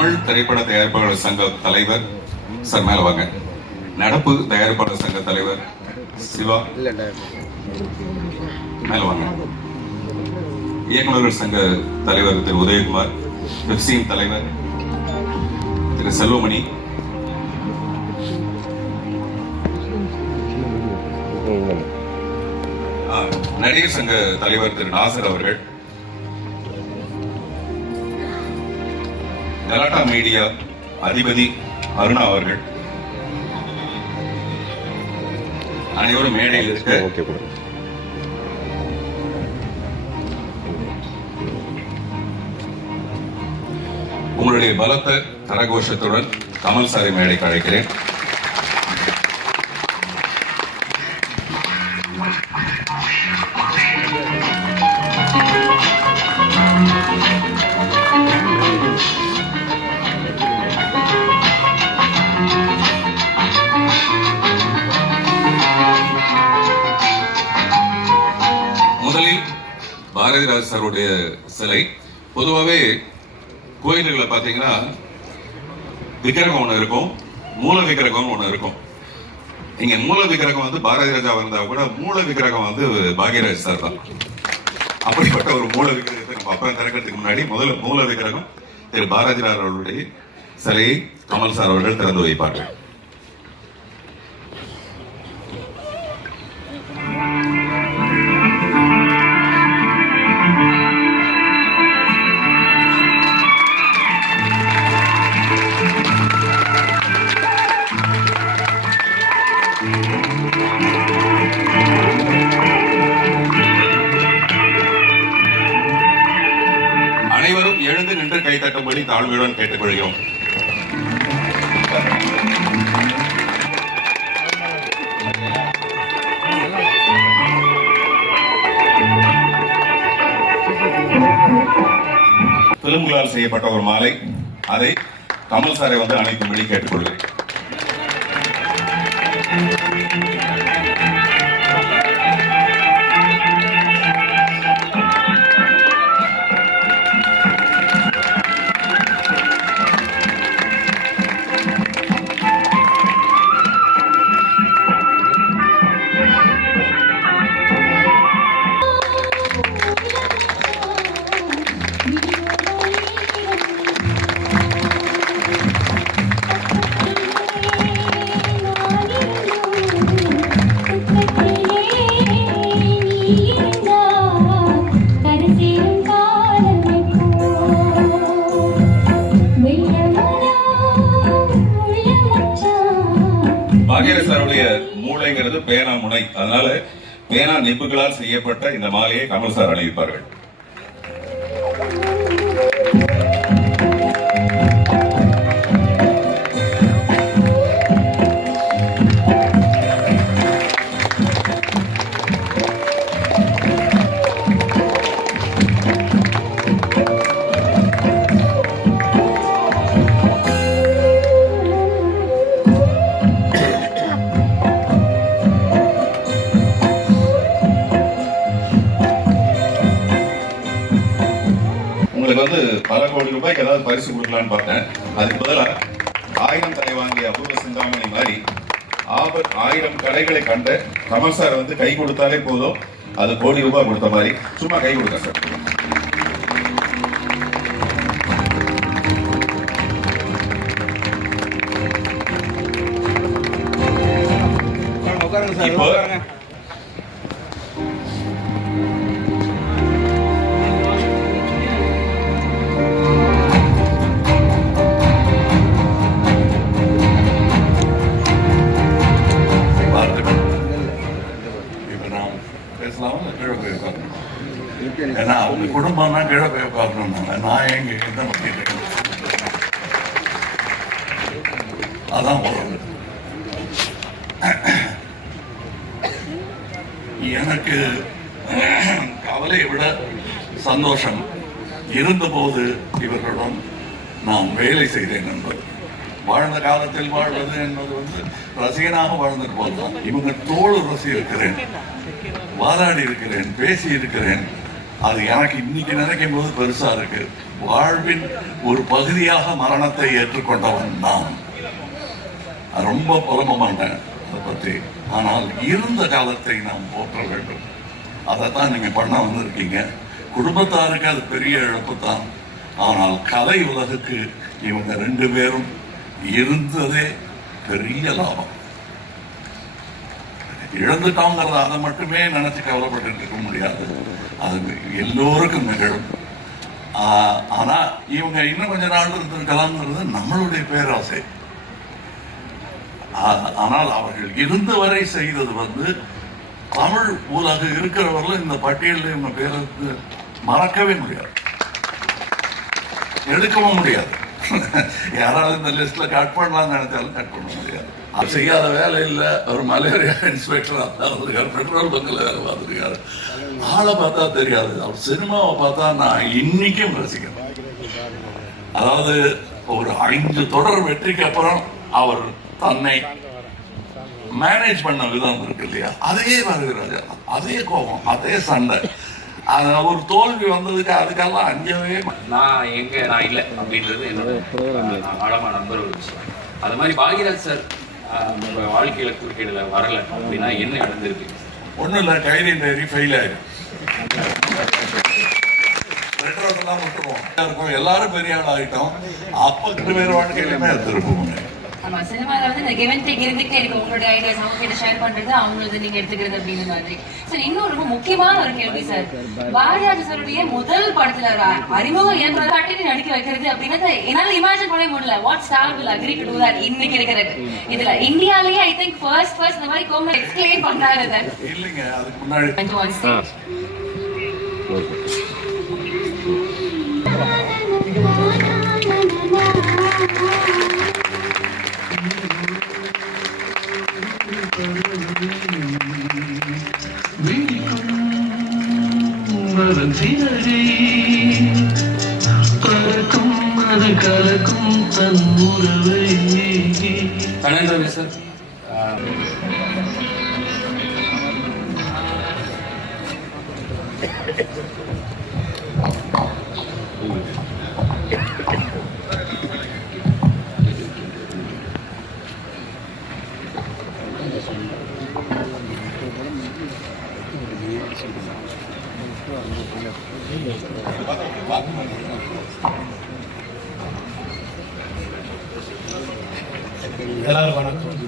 தமிழ் திரைப்பட தயாரிப்பாளர் சங்க தலைவர் சார் மேல வாங்க. நடப்பு தயாரிப்பாளர் சங்க தலைவர் சிவா மேல வாங்க. இயக்குநர்கள் சங்க தலைவர் திரு உதயகுமார், வெப்சீன் தலைவர் திரு செல்வமணி, நடிகர் சங்க தலைவர் திரு நாசர் அவர்கள், கலாட்டா மீடியா அதிபதி அருணா அவர்கள், அனைவரும் மேடையில் இருக்க உங்களுடைய பலத்த கரகோஷத்துடன் கமல் சாரை மேடைக்கு அழைக்கிறேன். முதலில் பாரதிராஜ் சாருடைய சிலை. பொதுவாகவே கோயில்களை பார்த்தீங்கன்னா விக்கிரகம் ஒன்று இருக்கும், மூல விக்கிரகம் ஒன்று இருக்கும். இங்க மூல விக்கிரகம் வந்து பாரதி ராஜா இருந்தா கூட மூல விக்கிரகம் வந்து பாக்யராஜ் சார் தான். அப்படிப்பட்ட ஒரு மூல விக்கிரகத்தை நம்ம அப்பா திறக்கிறதுக்கு முன்னாடி முதல்ல மூல விக்கிரகம் திரு பாரதி ராஜா அவர்களுடைய சிலையை கமல் சார் அவர்கள் திறந்து வைப்பார்கள். அனைவரும் எழுந்து நின்று கைத்தட்டும்படி தாழ்மையுடன் கேட்டுக்கொள்கிறோம். பிலிம்களால் செய்யப்பட்ட ஒரு மாலை, அதை கமல் சாரை வந்து அணைக்கும்படி கேட்டுக்கொள்கிறேன். பாக்யராஜ் சாருடைய மூளைங்கிறது பேனா முனை. அதனால பேனா நிப்புகளால் செய்யப்பட்ட இந்த மாலையை கமல் சார் அணிவிப்பார்கள். உங்களுக்கு வந்து பல கோடி ரூபாய்க்கு ஏதாவது பரிசு கொடுக்கலான்னு பார்த்தேன். அதுக்கு பதிலாக 1000 கடை வாங்கிய அபூர்வ சிந்தாமணி மாதிரி 1000 கடைகளை கண்ட கமல் சார் வந்து கை கொடுத்தாலே போதும், அது கோடி ரூபாய் கொடுத்த மாதிரி. சும்மா கை கொடுங்க சார். இப்போ ஏன்னா அவங்க குடும்பம் தான் கீழே போய் உட்காரணும். நான் எங்க எந்த அதான் எனக்கு கவலையை விட சந்தோஷம் இருந்தபோது இவர்களுடன் நான் வேலை செய்தேன் என்பது. வாழ்ந்த காலத்தில் வாழ்வது என்பது வந்து ரசிகனாக வாழ்ந்துட்டு போதும். இவங்க தோಳು ரசி இருக்கிறேன், வாதாடி இருக்கிறேன், பேசி இருக்கிறேன், அது எனக்கு இன்னைக்கு நினைக்கும் போது பெருசா இருக்கு. வாழ்வின் ஒரு பகுதியாக மரணத்தை ஏற்றுக்கொண்டவன் நான். ரொம்ப புலம்ப மாட்டேன் அதை பற்றி. ஆனால் இருந்த காலத்தை நாம் போற்ற வேண்டும். அதைத்தான் நீங்க பண்ண வந்திருக்கீங்க. குடும்பத்தாருக்கு அது பெரிய இழப்பு தான். ஆனால் கலை உலகுக்கு இவங்க 2 பேரும் இருந்ததே பெரிய லாபம். இழந்துட்டோங்கிறத அதை மட்டுமே நினைச்சு கவலைப்பட்டு இருக்க முடியாது. அது எல்லோருக்கும் நிகழும். ஆனா இவங்க இன்னும் கொஞ்ச நாள் இருந்திருக்கலாம்ங்கிறது நம்மளுடைய பேராசை. ஆனால் அவர்கள் இருந்த வரை செய்தது தமிழ் உலகு இருக்கிறவர்கள் இந்த பட்டியலில் இவங்க பேருக்கு மறக்கவே முடியாது, எடுக்கவும் முடியாது. யாராவது இந்த லிஸ்ட்ல கட் பண்ணலாம்னு நினைச்சாலும் கட் பண்ண முடியாது. அது செய்யாத வேலை இல்லை. ஒரு மலேரியா இன்ஸ்பெக்டரா இருக்காரு, பெட்ரோல் பங்கில் வேலை பார்த்துருக்காரு. ஆளை பார்த்தா தெரியாது, அவர் சினிமாவை பார்த்தா நான் இன்னைக்கும் ரசிக்கிறேன். அதாவது ஒரு 5 தொடர் வெற்றிக்கு அப்புறம் அவர் தன்னை மேனேஜ் பண்ண விதம் இருக்கு இல்லையா, அதே பாரதிராஜா, அதே கோபம், அதே சண்டை. ஒரு தோல்வி வந்ததுக்கு அதுக்கெல்லாம் அஞ்சவே நான் இல்லை அப்படின்றது என்னோட ஆழமான நம்பர் ஒரு விஷயம். அது மாதிரி பாக்யராஜ் சார் வாழ்க்கையில குறுக்கீடுல வரல அப்படின்னா என்ன நடந்திருக்கு? ஒன்றும் இல்லை, கைதி டைரி ஃபெயில் ஆயிடும், பெட்ரோல்லாம் விட்டுருவோம், எல்லாரும் பெரிய ஆள் ஆகிட்டோம். அப்போ 2 பேர் வாழ்க்கையிலுமே திருப்போம். ஆமா, சினிமால வந்து இந்த கிவ் அண்ட் டேக் இருந்துட்டே இருக்கு. உங்களுடைய ஐடியாஸ் அவங்க கிட்ட ஷேர் பண்றது, அவங்களது நீங்க எடுத்துக்கிறது அப்படிங்கிற மாதிரி. சார், இன்னும் ரொம்ப முக்கியமான ஒரு கேள்வி சார். பாரதிராஜ சாருடைய முதல் படத்துல அறிமுகம் இயக்குனர் காட்டி நடிக்க வைக்கிறது அப்படின்னா என்னால இமேஜின் பண்ணவே முடியல. What star will agree to to that இன்னைக்கு இருக்கிறது. இதுல இந்தியாலயே ஐ திங்க் ஃபர்ஸ்ட் இந்த மாதிரி கோமன் எக்ஸ்பிளைன் பண்ணாரு சார். இல்லைங்க, அதுக்கு முன்னாடி கண்ணன் சார், எல்லாரும் வணக்கம்.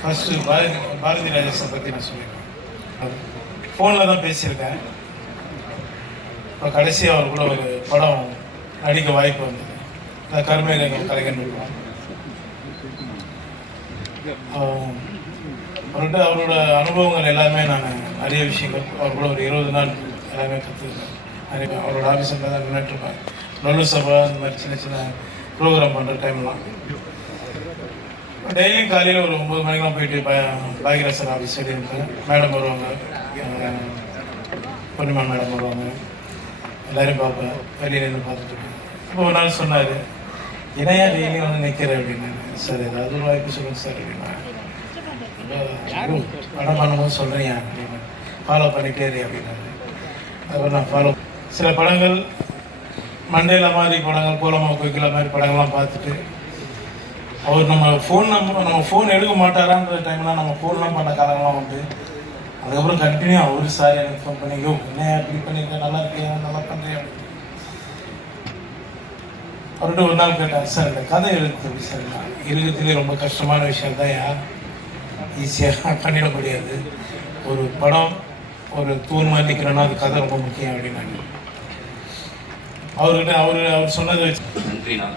ஃபர்ஸ்ட் பாரதி ராஜா பற்றி நான் சொல்லியிருக்கேன். ஃபோனில் தான் பேசியிருக்கேன். இப்போ கடைசி அவர் கூட ஒரு படம் நடிக்க வாய்ப்பு வந்தது. கருமேகங்கள் கலைஞர் இருக்கும். அவர்கிட்ட அவரோட அனுபவங்கள் எல்லாமே நான் நிறைய விஷயங்கள் அவர் கூட ஒரு 20 நாள் எல்லாமே கற்றுருக்கேன். நிறைய அவரோட ஆஃபீஸில் தான் நின்றுட்டுருப்பேன். நல்ல சபை அந்த மாதிரி சின்ன சின்ன ப்ரோக்ராம் பண்ணுற டைம்லாம் டெய்லியும் காலையில் ஒரு 9 மணிக்கெலாம் போயிட்டு பாக்யராஜ் சார் ஆஃபீஸ் இருப்பேன். மேடம் வருவாங்க, பூர்ணிமா மேடம் வருவாங்க, எல்லோரும் பார்ப்பேன். வெளியில் நின்று பார்த்துட்டு இருக்கேன். இப்போ ஒரு நாள் சொன்னார், இணையா டெய்லியும் வந்து நிற்கிறேன் அப்படின்னு. சார் ஏதாவது ஒரு வாய்ப்பு சொல்லுங்கள் சார் அப்படின்னா. படம் பண்ணும்போது சொல்கிறேன் அப்படின்னு ஃபாலோ பண்ணிகிட்டே இரு அப்படின்னாரு. அதுக்கப்புறம் நான் ஃபாலோ சில படங்கள் மண்டேல மாதிரி படங்கள், கோலமா கோயிக்கல மாதிரி படங்கள்லாம் பார்த்துட்டு அவர் நம்ம ஃபோன் எடுக்க மாட்டாரான்ற டைம்லாம் நம்ம ஃபோன்லாம் பண்ண காலங்கள்லாம் உண்டு. அதுக்கப்புறம் கண்டினியூ அவர் சார் எனக்கு ஃபோன் பண்ணி, யோ என்ன இப்படி பண்ணியிருக்கேன், நல்லா இருக்கேன், நல்லா பண்ணுறேன் அப்படின்னு. அவர்கிட்ட ஒரு நாள் கேட்டேன், சார் இந்த கதை எழுதுறது சார் இருக்கிறதுலே ரொம்ப கஷ்டமான விஷயம் தான், யார் ஈஸியாக பண்ணிட முடியாது. ஒரு படம் ஒரு தூண் மாதிரி நிற்கிறோன்னா அது கதை ரொம்ப முக்கியம் அப்படின்னாங்க. அவர்கிட்ட அவர் சொன்னதை வச்சு நன்றிண்ணா,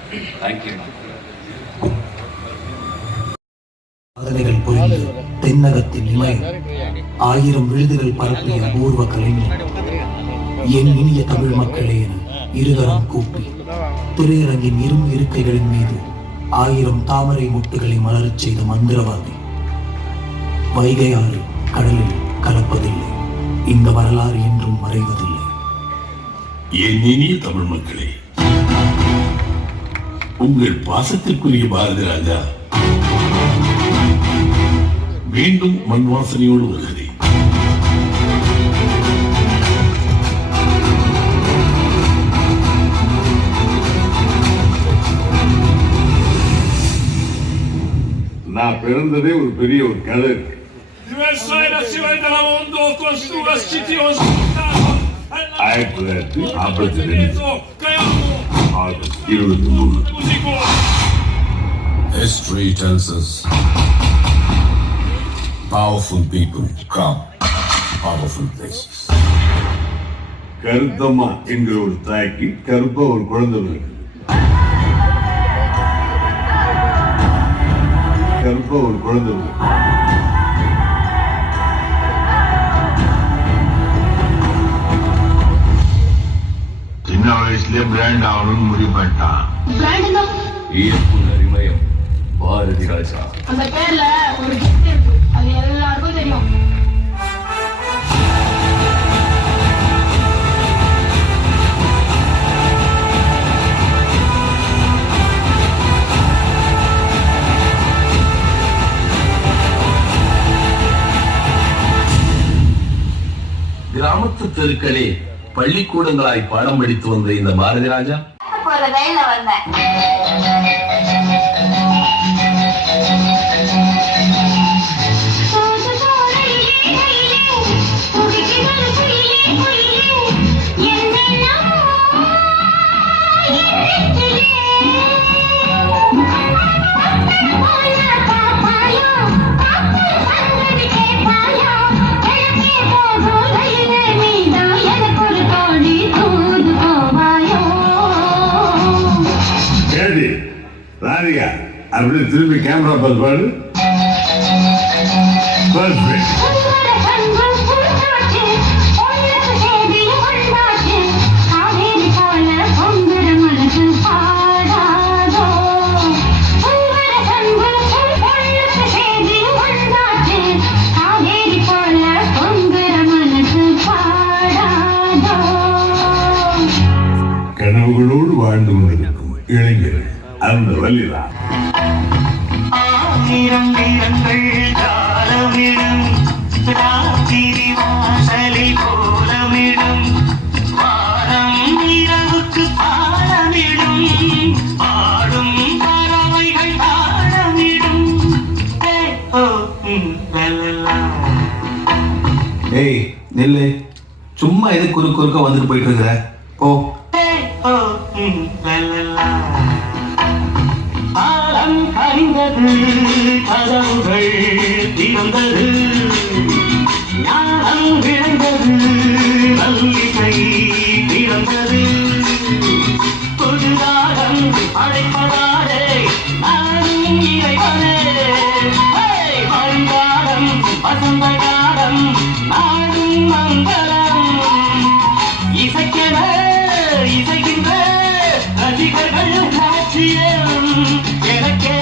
தேங்க்யூண்ணா. சாதனைகள் புரிந்து தென்னகத்தின் இமயம் 1000 விழுதுகள் பரப்பிய அபூர்வ கலைஞர் என் இனிய தமிழ் மக்களே என இருகரம் கூப்பி திரையரங்கின் இருக்கைகளின் மீது 1000 தாமரை மொட்டுகளை மலரச் செய்த மந்திரவாதி. வைகை ஆறு கடலில் கலப்பதில்லை, இந்த வரலாறு என்றும் மறைவதில்லை. என் இனிய தமிழ் மக்களே, உங்கள் பாசத்திற்குரிய பாரதி ராஜா மீண்டும் மண் வாசனையோடு வருகிறேன். நான் பிறந்ததே ஒரு பெரிய ஒரு கதை இருக்கு. ஆயிரத்தி தொள்ளாயிரத்தி 42 August 23. History tells us powerful people come powerful places. Karuthamma என்கிற ஒரு தாய்க்கு கருப்பா ஒரு குழந்தை இருக்கு. கருப்பா ஒரு குழந்தை இருக்கு. சின்ன வயசுலயே பிராண்ட் ஆகணும்னு முடிவு பண்ணிட்டான். அறிமயம் பாரதி ராஜா. அந்த பேர்ல ஒரு gift இருக்கு. அது எல்லாருக்கும் தெரியும். கிராமத்து தெருக்களே பள்ளிக்கூடங்களாய் பாடம் படித்து வந்த இந்த பாரதி ராஜா ஒரு ரயில்ல வந்தேன். ராதிகா அப்படியே திரும்பி கேமரா பார்த்து பாடு. கனவுகளோடு வாழ்ந்து கொண்டிருக்கும் இளைஞர்கள் அந்த வழிதான். ஏய் நெல்லு சும்மா எது குறுக்க வந்துட்டு போயிட்டு இருக்கிற போ. காலம் கனிந்தது கதவுகள் திறந்தது ஞானம் விளைந்தது நல்லிசை திறந்தது புதுதாகம் அழைப்பதாடே நானும் இறைவனே வருங்காலம் வசந்த காலம் நானும் மங்களம் இசைக்கின்ற ரசிகர்கள் சாட்சியம் எனக்கே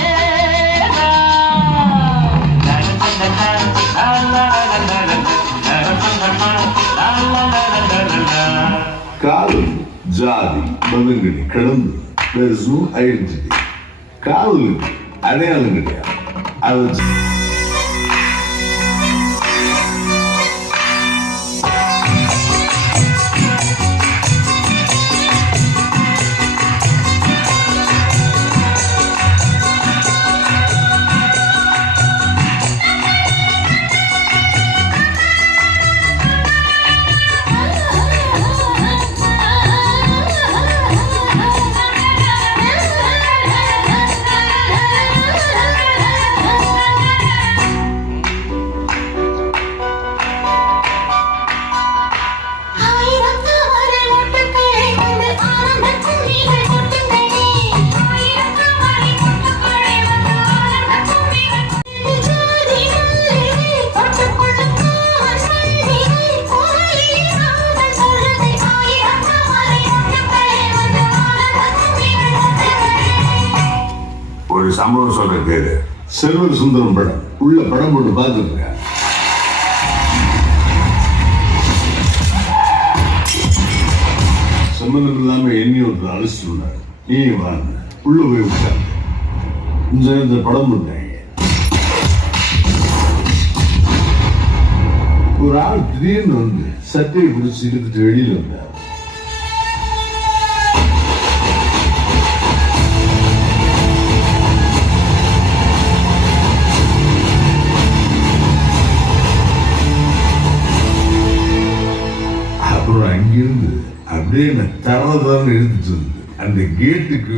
காதல் ஜாதி மதங்களை கடந்து there is no identity. காதலுக்கு அடையாளம் கிடையாது. அது ஒரு சம்பவம் சொல்ற பேரு செல்வர் சுந்தரம் படம் உள்ள படம் போட்டு பார்த்துருக்க. சம்பந்தம் இல்லாம எண்ணி ஒருத்தர் அழைச்சிட்டு நீ வாங்க உள்ள போய் விட்டாங்க. இந்த படம் போட்டாங்க. ஒரு ஆள் திடீர்னு வந்து சட்டையை பிடிச்சி இழுத்துட்டு வெளியில வந்தார். அப்புறம் அங்கிருந்து அப்படியே நான் தரதான் எடுத்துட்டு வந்து அந்த கேட்டுக்கு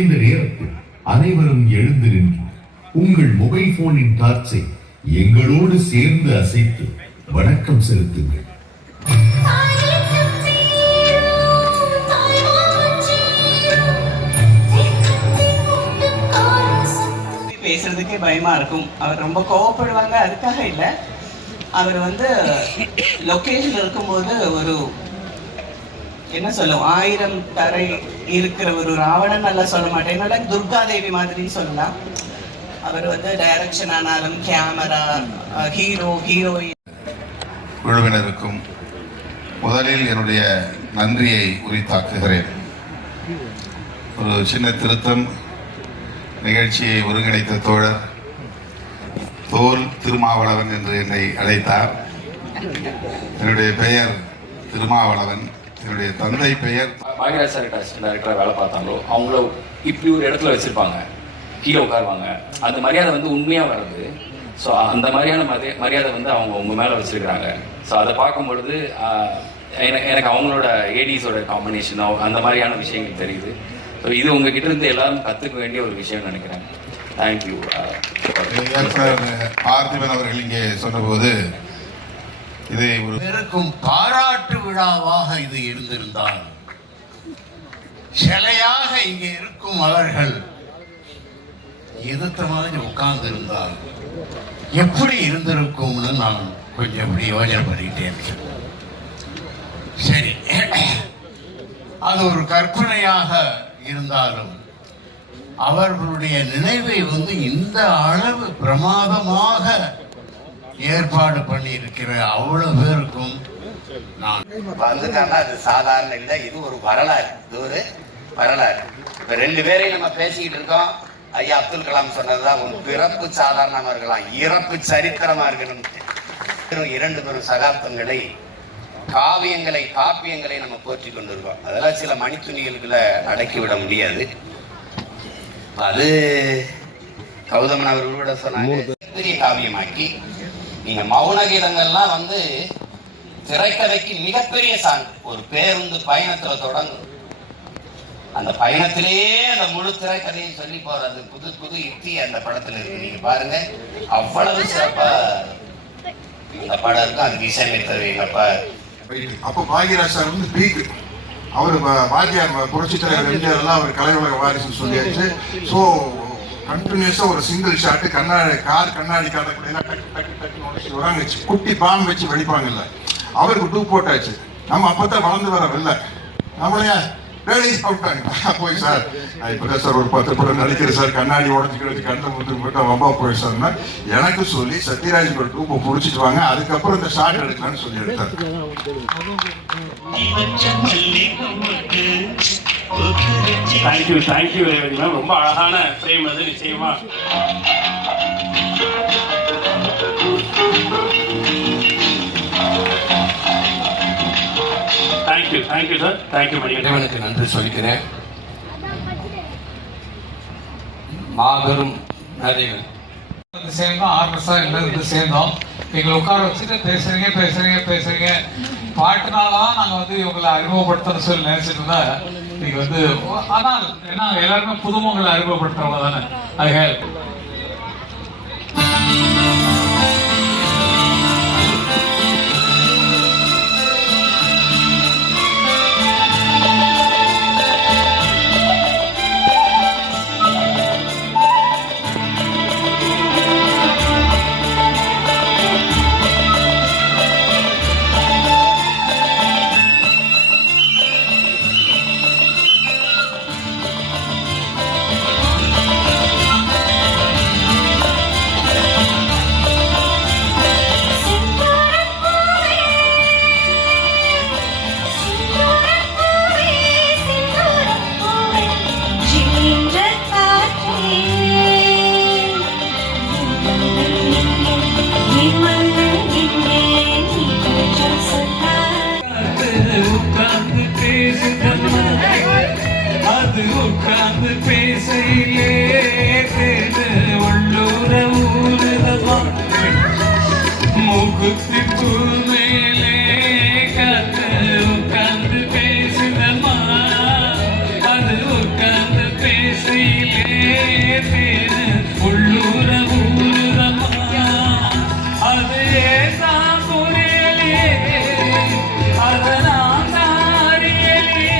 இந்த நேரத்தில் அனைவரும் எழுந்து நின்று உங்கள் மொபைல் போனின் டார்ச்சை எங்களோடு சேர்ந்து அசைத்து வணக்கம் செலுத்துங்கள். பேசுறதுக்கே பயமா இருக்கும். அவர் ரொம்ப கோவப்படுவாங்க, அதுக்காக இல்லை. அவர் லொக்கேஷன் இருக்கும்போது ஒரு என்ன சொல்லும் 1000 தரை இருக்கிற ஒரு ராவணன் நல்லா சொல்ல மாட்டேன், என்னோட துர்காதேவி மாதிரி சொல்லலாம். அவர் டைரக்ஷன் ஆனாலும் கேமரா, ஹீரோ, ஹீரோயின். குழுவினருக்கும் முதலில் என்னுடைய நன்றியை உரித்தாக்குகிறேன். ஒரு சின்ன திருத்தம், நிகழ்ச்சியை ஒருங்கிணைத்த தோழர் தோல் திருமாவளவன் என்று என்னை அழைத்தார். என்னுடைய பெயர் திருமாவளவன். என்னுடைய தந்தை பெயர். பாக்யராஜ் சார் டைரக்டராக வேலை பார்த்தாங்களோ அவங்கள இப்படி ஒரு இடத்துல வச்சுருப்பாங்க, கீழே உட்காருவாங்க. அந்த மரியாதை உண்மையாக வருது. ஸோ அந்த மாதிரியான மரியாதை அவங்க உங்கள் மேலே வச்சுருக்கிறாங்க. ஸோ அதை பார்க்கும் பொழுது எனக்கு அவங்களோட ஏடிஸோட காம்பினேஷனோ அந்த மாதிரியான விஷயங்கள் தெரியுது. ஸோ இது உங்ககிட்ட இருந்து எல்லாரும் கற்றுக்க வேண்டிய ஒரு விஷயம் நினைக்கிறேன். தேங்க்யூ. பார்த்திபன் அவர்கள் இங்கே சொன்னபோது இதை ஒரு பெருக்கும் பாராட்டு விழாவாக இது இருந்திருந்தால், சிலையாக இங்கே இருக்கும் அவர்கள் எதிர்த்த மாதிரி உட்கார்ந்து இருந்தால் எப்படி இருந்திருக்கும்னு நான் கொஞ்சம் அப்படி யோசனை பண்ணிட்டேன். சரி, அது ஒரு கற்பனையாக இருந்தாலும் அவர்களுடைய நினைவை இந்த அளவு பிரமாதமாக ஏற்பாடு பண்ணி இருக்கிற அவ்வளவு பேருக்கும் நான் வந்துட்டாங்க. அது சாதாரண இல்லை, இது ஒரு வரலாறு. இது ஒரு வரலாறு. இப்ப 2 பேரையும் நம்ம பேசிக்கிட்டு இருக்கோம். ஐயா அப்துல் கலாம் சொன்னதுதான், உன் பிறப்பு சாதாரணமா இருக்கலாம், இறப்பு சரித்திரமா இருக்கணும். 2 பெரும் சகாப்தங்களை, காப்பியங்களை நம்ம போற்றி கொண்டிருக்கோம். அதெல்லாம் சில மணித்துணிகளுக்குள்ள அடக்கிவிட முடியாது. அது கௌதமன் அவர்களோட சொன்னாங்க, பெரிய காவியமாக்கி நீங்க மௌன கீதங்கள்லாம் திரைக்கதைக்கு மிகப்பெரிய சான்று. ஒரு பேருந்து பயணத்துல தொடங்கும், அந்த பயணத்திலேயே அந்த முழு திரைக்கதையை சொல்லி போறது புது புது யுக்தி அந்த படத்துல இருக்கு. நீங்க பாருங்க, அவ்வளவு சிறப்பா இந்த படம் இருக்கும். அதுக்கு இசையமைத்தது எங்கப்பா. அப்போ பாக்யராஜ் சார் பீக். அவர் பாக்யார் புரட்சி தலைவர் எம்ஜிஆர் எல்லாம் அவர் கலையுலக வாரிசுன்னு சொல்லியாச்சு. ஸோ கண்டினியூஸா ஒரு சிங்கிள் ஷாட்டு கார் கண்ணாடி காட்டக்கூடிய குட்டி பாம்பு வச்சு வெடிப்பாங்கல்ல, அவருக்கு 2 போட்டாச்சு. நம்ம அப்பதான் வளர்ந்து வரவில்லை. நம்மளையா போய் சார் இப்பதான் சார் ஒரு 10 படம் நடிக்கிற சார், கண்ணாடி உடஞ்சிக்கிறது கண்ணை முத்து போட்டு வம்பா போய் சார்னா எனக்கு சொல்லி சத்யராஜ் ஒரு 2 பிடிச்சிட்டு வாங்க, அதுக்கப்புறம் இந்த ஷாட் எடுக்கலாம்னு சொல்லி எடுத்தார். Thank you ma'am. ரொம்ப அழகான ஃப்ரேம் அது. நிச்சயமா தேங்க்யூ சார். தேங்க்யூ மணிகண்டன். நன்றி சொல்லிக்கிறேன். மாபெரும் நன்றிகள். சேர்ந்தோம், 6 வருஷம் எல்லாரும் சேர்ந்தோம். எங்களை உட்கார வச்சுட்டு பேசுறீங்க பாட்டுனாலதான் நாங்க இவங்களை அறிமுகப்படுத்தணும்னு சொல்லி நினைச்சிட்டு இருந்தா இன்னைக்கு ஆனால் ஏன்னா எல்லாருமே புதுமுகங்களை அறிமுகப்படுத்துறவங்க தானே. அது உட்கார்ந்து பேசையிலே உள்ளூர ஊருதமா மூக்குத்தி பூ மேலே காத்து உட்கார்ந்து பேசுதமா அது உட்கார்ந்து பேசையிலே உள்ளூர ஊருதமா அது ஏதான் புரியலையே அதனால் தாரியலையே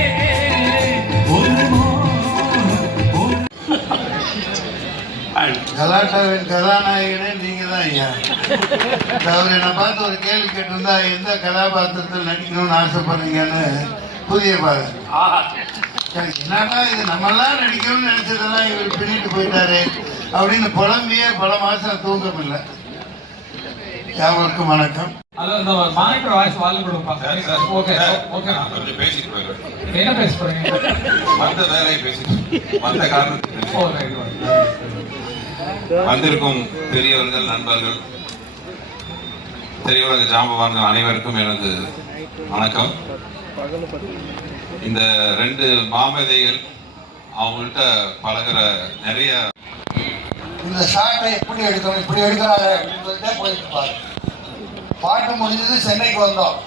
கலாட்டாவின் கதாநாயகனே நீங்க தான் ஐயா. அவர் என்னை பார்த்து ஒரு கேள்வி கேட்டிருந்தா எந்த கதாபாத்திரத்தில் நடிக்கணும்னு ஆசைப்படுறீங்கன்னு புதிய பாரு. என்னன்னா இது நம்மெல்லாம் நடிக்கணும்னு நினைச்சதெல்லாம் இவர் பின்னிட்டு போயிட்டாரு அப்படின்னு புலம்பியே பல மாசம் தூக்கம் இல்லை. யாவருக்கும் வணக்கம். கொஞ்சம் பேசிட்டு போயிடுறேன். மற்ற வேலையை பேசிட்டு மற்ற காரணத்துக்கு வந்திருக்கும் பெரியவர்கள், நண்பர்கள், திரையுலக ஜாம்பவான்கள் அனைவருக்கும் எனது வணக்கம். இந்த 2 மாமேதைகள் அவங்கள்ட்ட பழகிற நிறைய இந்த ஷாட்டை எப்படி எடுக்கணும், இப்படி எடுக்கிறாங்க அப்படின்னு சொல்லிட்டே போயிட்டு இருப்பாரு. பாட்டு முடிஞ்சது, சென்னைக்கு வந்தோம்.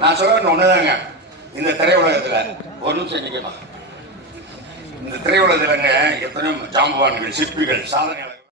நான் சொல்ல வேண்டிய ஒண்ணுதாங்க, இந்த திரையுலகத்துல ஒரு நிமிஷம் நிக்கணும். இந்த திரையுலகத்துலங்க எத்தனையோ ஜாம்பவான்கள், சிற்பிகள், சாதனையாளர்கள்